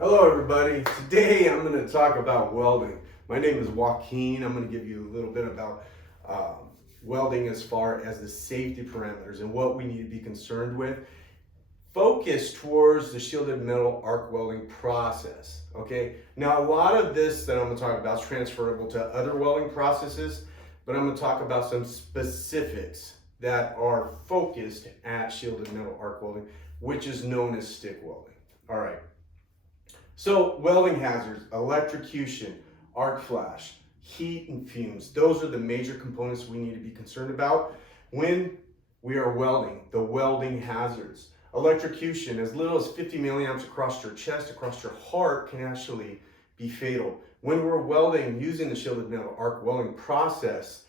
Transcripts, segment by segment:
Hello everybody. Today I'm going to talk about welding. My name is Joaquin. I'm going to give you a little bit about welding as far as the safety parameters and what we need to be concerned with. Focus towards the shielded metal arc welding process. Okay. Now a lot of this that I'm going to talk about is transferable to other welding processes, but I'm going to talk about some specifics that are focused at shielded metal arc welding, which is known as stick welding. All right. So welding hazards, electrocution, arc flash, heat and fumes, those are the major components we need to be concerned about when we are welding, the welding hazards. Electrocution, as little as 50 milliamps across your chest, across your heart, can actually be fatal. When we're welding using the shielded metal arc welding process,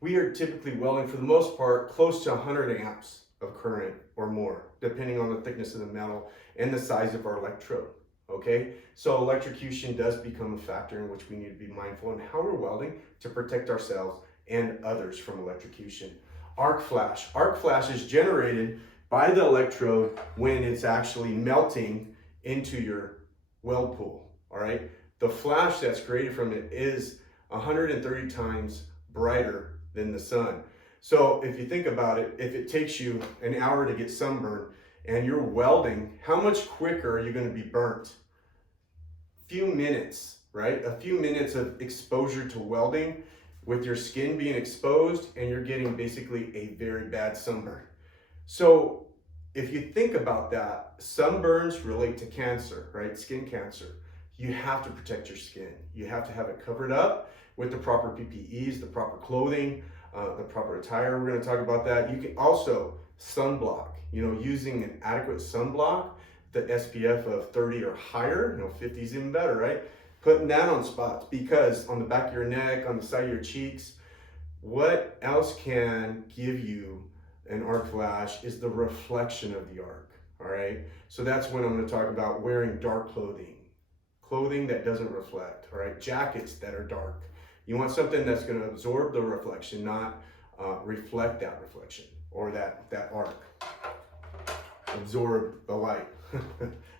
we are typically welding, for the most part, close to 100 amps of current or more, depending on the thickness of the metal and the size of our electrode. Okay, so electrocution does become a factor in which we need to be mindful in how we're welding to protect ourselves and others from electrocution. Arc flash is generated by the electrode when it's actually melting into your weld pool. All right, the flash that's created from it is 130 times brighter than the sun. So if you think about it, if it takes you an hour to get sunburned and you're welding, how much quicker are you going to be burnt? Few minutes, right? A few minutes of exposure to welding with your skin being exposed, and you're getting basically a very bad sunburn. So if you think about that, sunburns relate to cancer, right? Skin cancer. You have to protect your skin. You have to have it covered up with the proper PPEs, the proper clothing, the proper attire. We're going to talk about that. You can also sunblock, using an adequate sunblock, the SPF of 30 or higher, 50 is even better, right? Putting that on spots, because on the back of your neck, on the side of your cheeks, what else can give you an arc flash is the reflection of the arc, all right? So that's when I'm going to talk about wearing dark clothing that doesn't reflect, all right? Jackets that are dark. You want something that's going to absorb the reflection, not reflect that reflection or that arc. Absorb the light,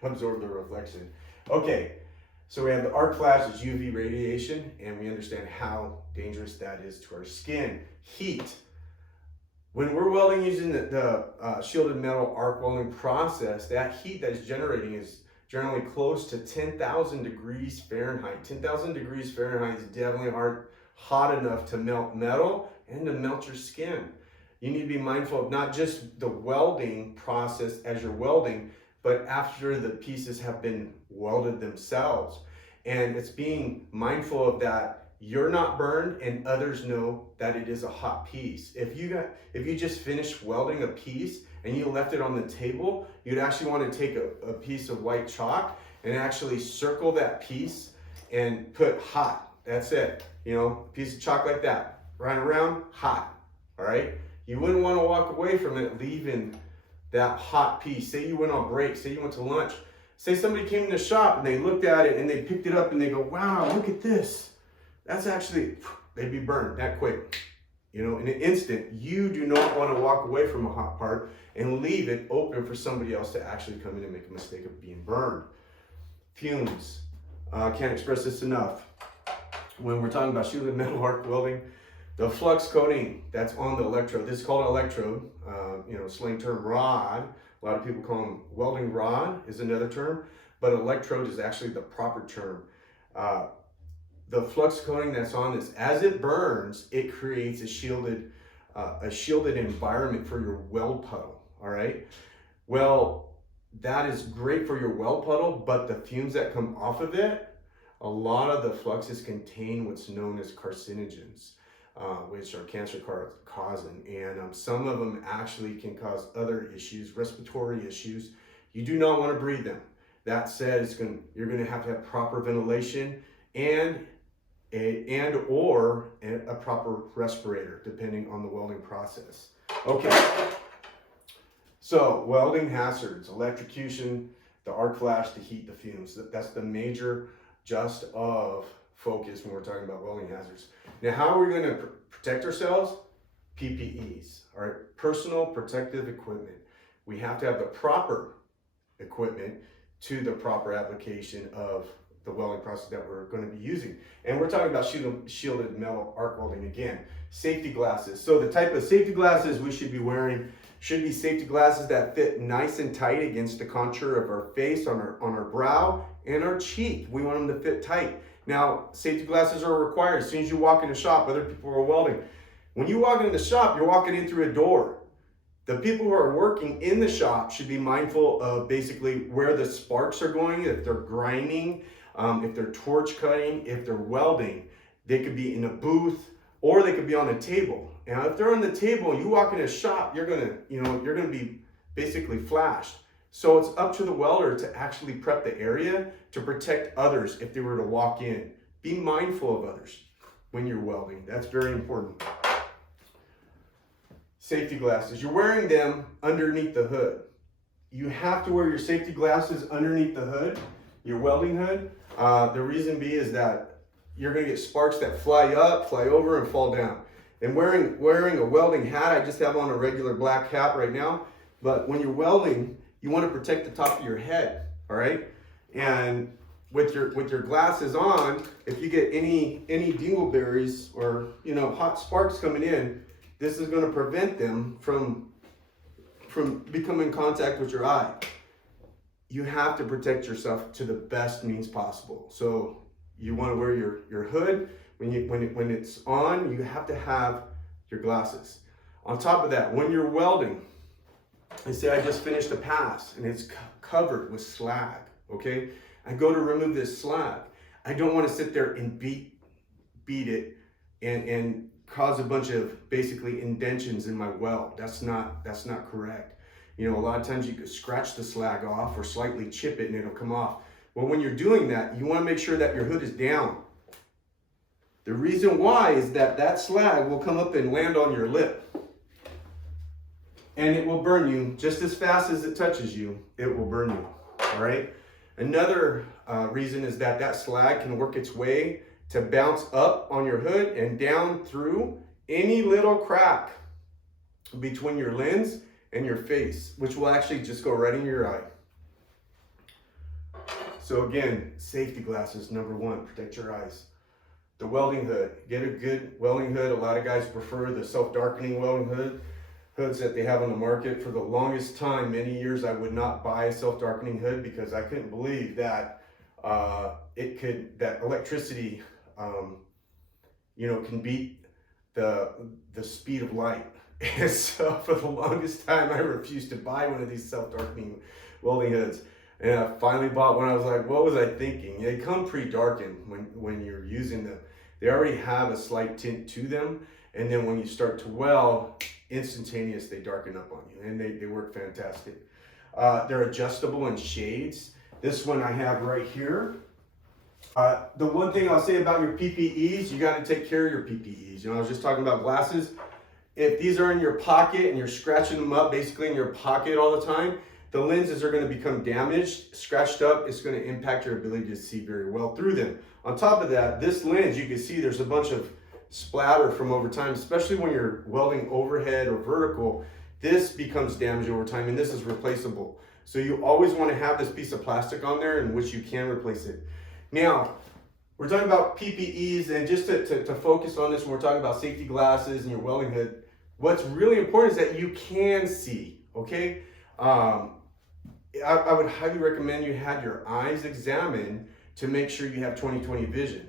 absorb the reflection. Okay, so we have the arc flash is UV radiation, and we understand how dangerous that is to our skin. Heat. When we're welding using the shielded metal arc welding process, that heat that is generating is generally close to 10,000 degrees Fahrenheit. 10,000 degrees Fahrenheit is definitely hot enough to melt metal and to melt your skin. You need to be mindful of not just the welding process as you're welding, but after the pieces have been welded themselves. And it's being mindful of that you're not burned and others know that it is a hot piece. If you just finished welding a piece and you left it on the table, you'd actually want to take a piece of white chalk and actually circle that piece and put hot. That's it. Piece of chalk like that. Right around, hot. All right? You wouldn't want to walk away from it leaving that hot piece. Say you went on break, say you went to lunch. Say somebody came in the shop and they looked at it and they picked it up and they go, wow, look at this. That's actually, they'd be burned that quick. In an instant. You do not want to walk away from a hot part and leave it open for somebody else to actually come in and make a mistake of being burned. Fumes. Can't express this enough. When we're talking about shielded metal arc welding, the flux coating that's on the electrode, this is called an electrode, slang term rod. A lot of people call them welding rod is another term, but electrode is actually the proper term. The flux coating that's on this, as it burns, it creates a shielded environment for your weld puddle, all right? Well, that is great for your weld puddle, but the fumes that come off of it, a lot of the fluxes contain what's known as carcinogens, which are cancer causing, and some of them actually can cause other issues, respiratory issues. You do not want to breathe them. That said, you're going to have proper ventilation and or a proper respirator, depending on the welding process. Okay, so welding hazards, electrocution, the arc flash, the heat, the fumes. That's the major of focus when we're talking about welding hazards. Now, how are we going to protect ourselves? PPEs, all right, personal protective equipment. We have to have the proper equipment to the proper application of the welding process that we're going to be using. And we're talking about shielded metal arc welding again. Safety glasses. So the type of safety glasses we should be wearing should be safety glasses that fit nice and tight against the contour of our face, on our brow, and our cheek. We want them to fit tight. Now, safety glasses are required as soon as you walk in the shop. Other people are welding. When you walk into the shop, you're walking in through a door. The people who are working in the shop should be mindful of basically where the sparks are going, if they're grinding, if they're torch cutting, if they're welding. They could be in a booth or they could be on a table. And if they're on the table and you walk in a shop, you're gonna be basically flashed. So it's up to the welder to actually prep the area to protect others if they were to walk in. Be mindful of others when you're welding. That's very important. Safety glasses. You're wearing them underneath the hood. You have to wear your safety glasses underneath the hood, your welding hood. The reason being is that you're going to get sparks that fly up, fly over, and fall down. And wearing a welding hat, I just have on a regular black hat right now, but when you're welding, you want to protect the top of your head, all right? And with your glasses on, if you get any dingleberries or hot sparks coming in, this is going to prevent them from becoming in contact with your eye. You have to protect yourself to the best means possible. So you want to wear your hood. When it's on, you have to have your glasses. On top of that, when you're welding, and say I just finished a pass and it's covered with slag, okay? I go to remove this slag. I don't want to sit there and beat it and cause a bunch of basically indentions in my weld. That's not correct. A lot of times you could scratch the slag off or slightly chip it and it'll come off. Well, when you're doing that, you want to make sure that your hood is down. The reason why is that slag will come up and land on your lip. And it will burn you just as fast as it touches you. It will burn you, all right? Another reason is that slag can work its way to bounce up on your hood and down through any little crack between your lens and your face, which will actually just go right in your eye. So again, safety glasses, number one, protect your eyes. The welding hood, get a good welding hood. A lot of guys prefer the self-darkening welding hoods that they have on the market. For the longest time, many years, I would not buy a self-darkening hood because I couldn't believe that that electricity can beat the speed of light. And so for the longest time, I refused to buy one of these self-darkening welding hoods. And I finally bought one. I was like, what was I thinking? They come pre-darkened when you're using them. They already have a slight tint to them. And then when you start to weld, instantaneous, they darken up on you. And they work fantastic. They're adjustable in shades. This one I have right here. The one thing I'll say about your PPEs, you got to take care of your PPEs. I was just talking about glasses. If these are in your pocket and you're scratching them up basically in your pocket all the time, the lenses are going to become damaged, scratched up. It's going to impact your ability to see very well through them. On top of that, this lens, you can see there's a bunch of splatter from over time, especially when you're welding overhead or vertical. This becomes damaged over time, and this is replaceable. So you always want to have this piece of plastic on there in which you can replace it. Now, we're talking about PPEs, and just to focus on this when we're talking about safety glasses and your welding hood, what's really important is that you can see, okay? I would highly recommend you have your eyes examined to make sure you have 20/20 vision.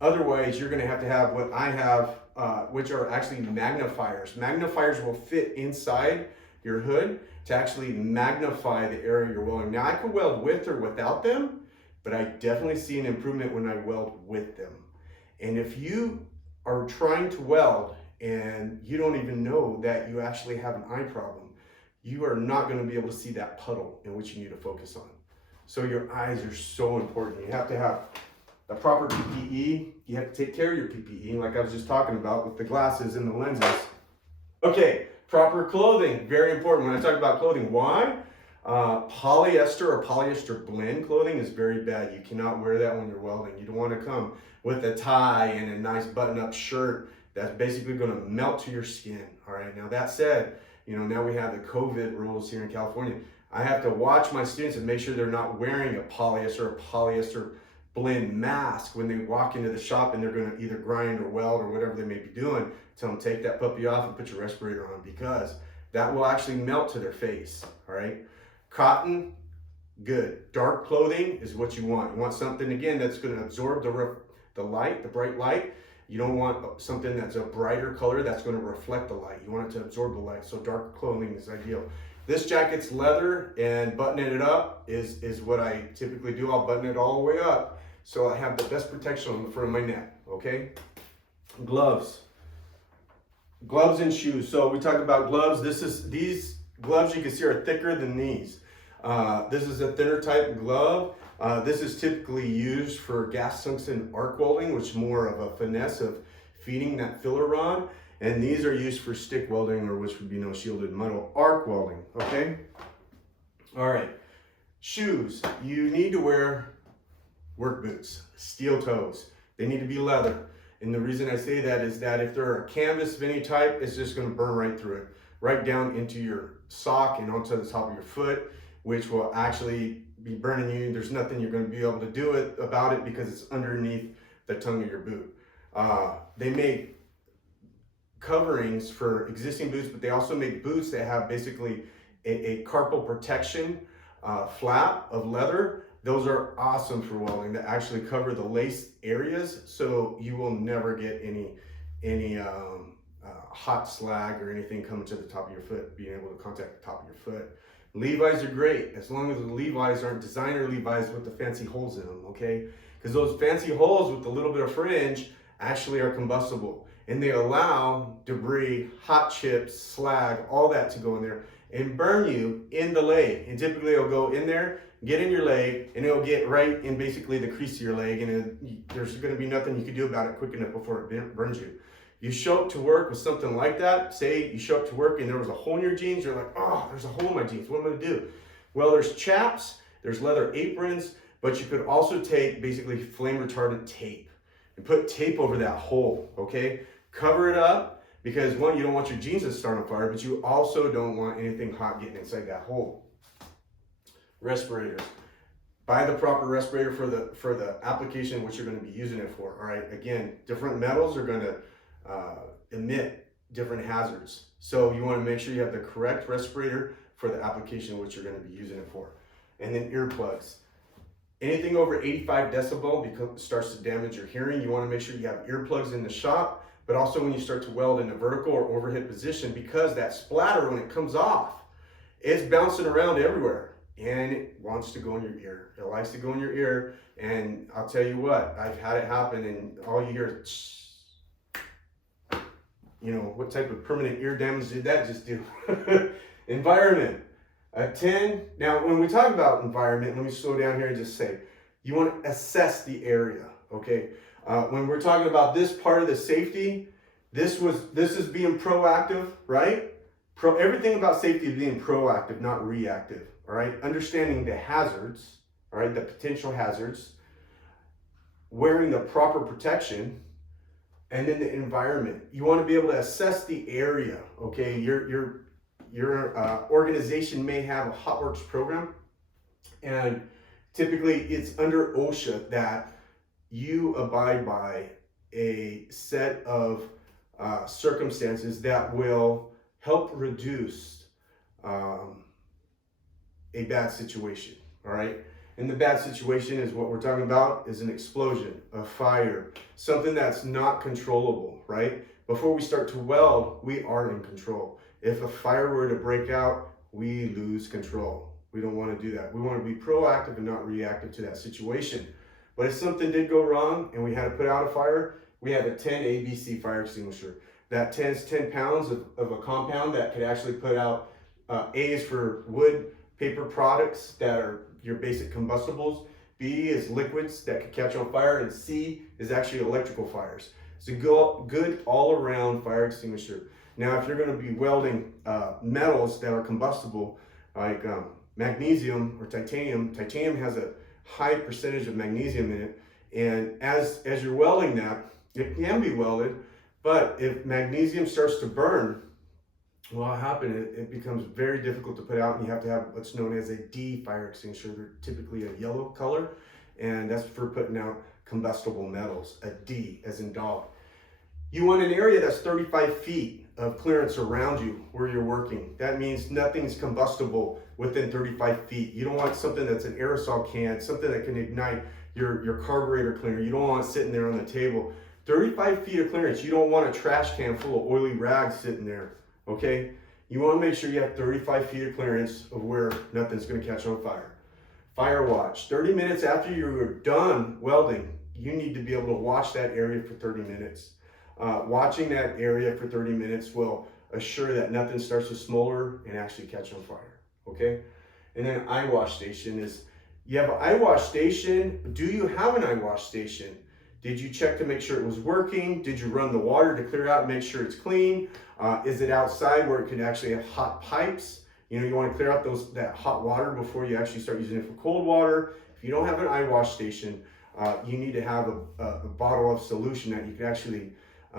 Otherwise, you're going to have what I have, which are actually magnifiers. Magnifiers will fit inside your hood to actually magnify the area you're welding. Now, I could weld with or without them, but I definitely see an improvement when I weld with them. And if you are trying to weld and you don't even know that you actually have an eye problem, you are not going to be able to see that puddle in which you need to focus on. So your eyes are so important. You have to have the proper PPE. You have to take care of your PPE, like I was just talking about with the glasses and the lenses. Okay, proper clothing, very important. When I talk about clothing, why? Polyester or polyester blend clothing is very bad. You cannot wear that when you're welding. You don't want to come with a tie and a nice button-up shirt that's basically going to melt to your skin. All right, now that said, now we have the COVID rules here in California. I have to watch my students and make sure they're not wearing a polyester blend mask when they walk into the shop and they're going to either grind or weld or whatever they may be doing. Tell them, take that puppy off and put your respirator on, because that will actually melt to their face. All right. Cotton, good. Dark clothing is what you want. You want something, again, that's going to absorb the light, the bright light. You don't want something that's a brighter color that's going to reflect the light. You want it to absorb the light. So dark clothing is ideal. This jacket's leather, and buttoning it up is what I typically do. I'll button it all the way up so I have the best protection on the front of my neck, okay? Gloves. Gloves and shoes. So we talked about gloves. These gloves you can see are thicker than these. This is a thinner type glove. This is typically used for gas tungsten arc welding, which is more of a finesse of feeding that filler rod. And these are used for stick welding, or which would be no shielded metal arc welding, okay? All right, shoes. You need to wear work boots, steel toes. They need to be leather. And the reason I say that is that if they're a canvas of any type, it's just gonna burn right through it, right down into your sock and onto the top of your foot, which will actually be burning you. There's nothing you're gonna be able to do about it because it's underneath the tongue of your boot. They make coverings for existing boots, but they also make boots that have basically a carpal protection flap of leather. Those are awesome for welding, that actually cover the lace areas, so you will never get any hot slag or anything coming to the top of your foot, being able to contact the top of your foot. Levi's are great, as long as the Levi's aren't designer Levi's with the fancy holes in them, okay? Because those fancy holes with a little bit of fringe actually are combustible, and they allow debris, hot chips, slag, all that to go in there and burn you in the leg. And typically it'll go in there, get in your leg, and it'll get right in basically the crease of your leg, and there's gonna be nothing you can do about it quick enough before it burns you. You show up to work with something like that, say you show up to work and there was a hole in your jeans, you're like, oh, there's a hole in my jeans, what am I gonna do? Well, there's chaps, there's leather aprons, but you could also take basically flame retardant tape and put tape over that hole, okay? Cover it up, because one, you don't want your jeans to start on fire, but you also don't want anything hot getting inside that hole. Respirators. Buy the proper respirator for the application which you're going to be using it for. All right. Again, different metals are going to emit different hazards, so you want to make sure you have the correct respirator for the application which you're going to be using it for. And then earplugs. Anything over 85 decibel starts to damage your hearing. You want to make sure you have earplugs in the shop, but also when you start to weld in a vertical or overhead position, because that splatter, when it comes off, it's bouncing around everywhere and it wants to go in your ear. It likes to go in your ear, and I'll tell you what, I've had it happen, and all you hear is, you know, what type of permanent ear damage did that just do? Environment. A 10. Now, when we talk about environment, let me slow down here and just say, you want to assess the area, okay? When we're talking about this part of the safety, this is being proactive, right? Everything about safety is being proactive, not reactive, all right? Understanding the hazards, all right, the potential hazards, wearing the proper protection, and then the environment. You want to be able to assess the area, okay? Your organization may have a hot works program, and typically it's under OSHA that you abide by a set of circumstances that will help reduce a bad situation, all right? And the bad situation is what we're talking about is an explosion, a fire, something that's not controllable, right? Before we start to weld, we are in control. If a fire were to break out, we lose control. We don't want to do that. We want to be proactive and not reactive to that situation. But if something did go wrong and we had to put out a fire, we have a 10 ABC fire extinguisher. That 10 is 10 pounds of a compound that could actually put out, A is for wood, paper products that are your basic combustibles, B is liquids that could catch on fire, and C is actually electrical fires. It's a good all-around fire extinguisher. Now, if you're going to be welding metals that are combustible, like magnesium or titanium, titanium has a high percentage of magnesium in it, and as you're welding that, it can be welded, but if magnesium starts to burn, What happened, it becomes very difficult to put out, and you have to have what's known as a D fire extinguisher. They're typically a yellow color, and that's for putting out combustible metals, a D as in dog. You want an area that's 35 feet of clearance around you where you're working. That means nothing's combustible within 35 feet. You don't want something that's an aerosol can, something that can ignite your carburetor cleaner. You don't want it sitting there on the table. 35 feet of clearance. You don't want a trash can full of oily rags sitting there, okay? You want to make sure you have 35 feet of clearance of where nothing's going to catch on fire. Fire watch. 30 minutes after you're done welding, you need to be able to watch that area for 30 minutes. Watching that area for 30 minutes will assure that nothing starts to smolder and actually catch on fire, okay? And then eye wash station is, you have an eye wash station. Do you have an eye wash station? Did you check to make sure it was working? Did you run the water to clear out and make sure it's clean? Is it outside where it could actually have hot pipes? You know, you want to clear out that hot water before you actually start using it for cold water. If you don't have an eye wash station, you need to have a bottle of solution that you can actually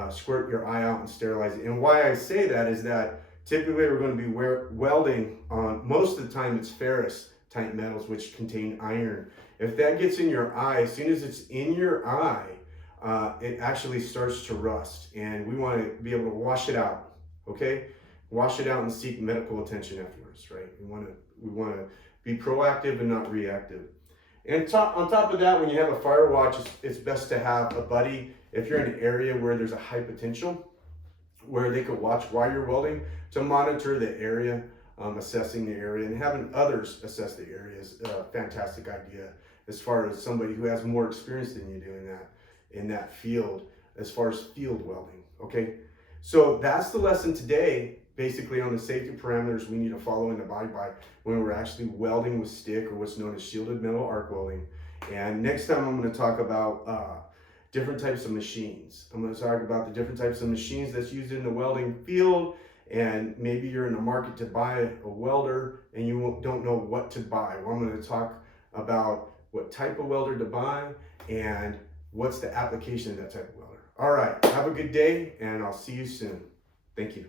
squirt your eye out and sterilize it. And why I say that is that typically we're going to be welding on, most of the time it's ferrous type metals which contain iron. If that gets in your eye, as soon as it's in your eye, it actually starts to rust, and we want to be able to wash it out, okay? Wash it out and seek medical attention afterwards, right? We want to be proactive and not reactive. And on top of that, when you have a fire watch, it's best to have a buddy. If you're in an area where there's a high potential, where they could watch while you're welding, to monitor the area, assessing the area, and having others assess the area is a fantastic idea as far as somebody who has more experience than you doing that in that field, as far as field welding, okay? So that's the lesson today, basically on the safety parameters we need to follow and abide by when we're actually welding with stick, or what's known as shielded metal arc welding. And next time I'm going to talk about different types of machines. I'm going to talk about the different types of machines that's used in the welding field, and maybe you're in the market to buy a welder and you don't know what to buy. Well, I'm going to talk about what type of welder to buy and what's the application of that type of welder. All right, have a good day, and I'll see you soon. Thank you.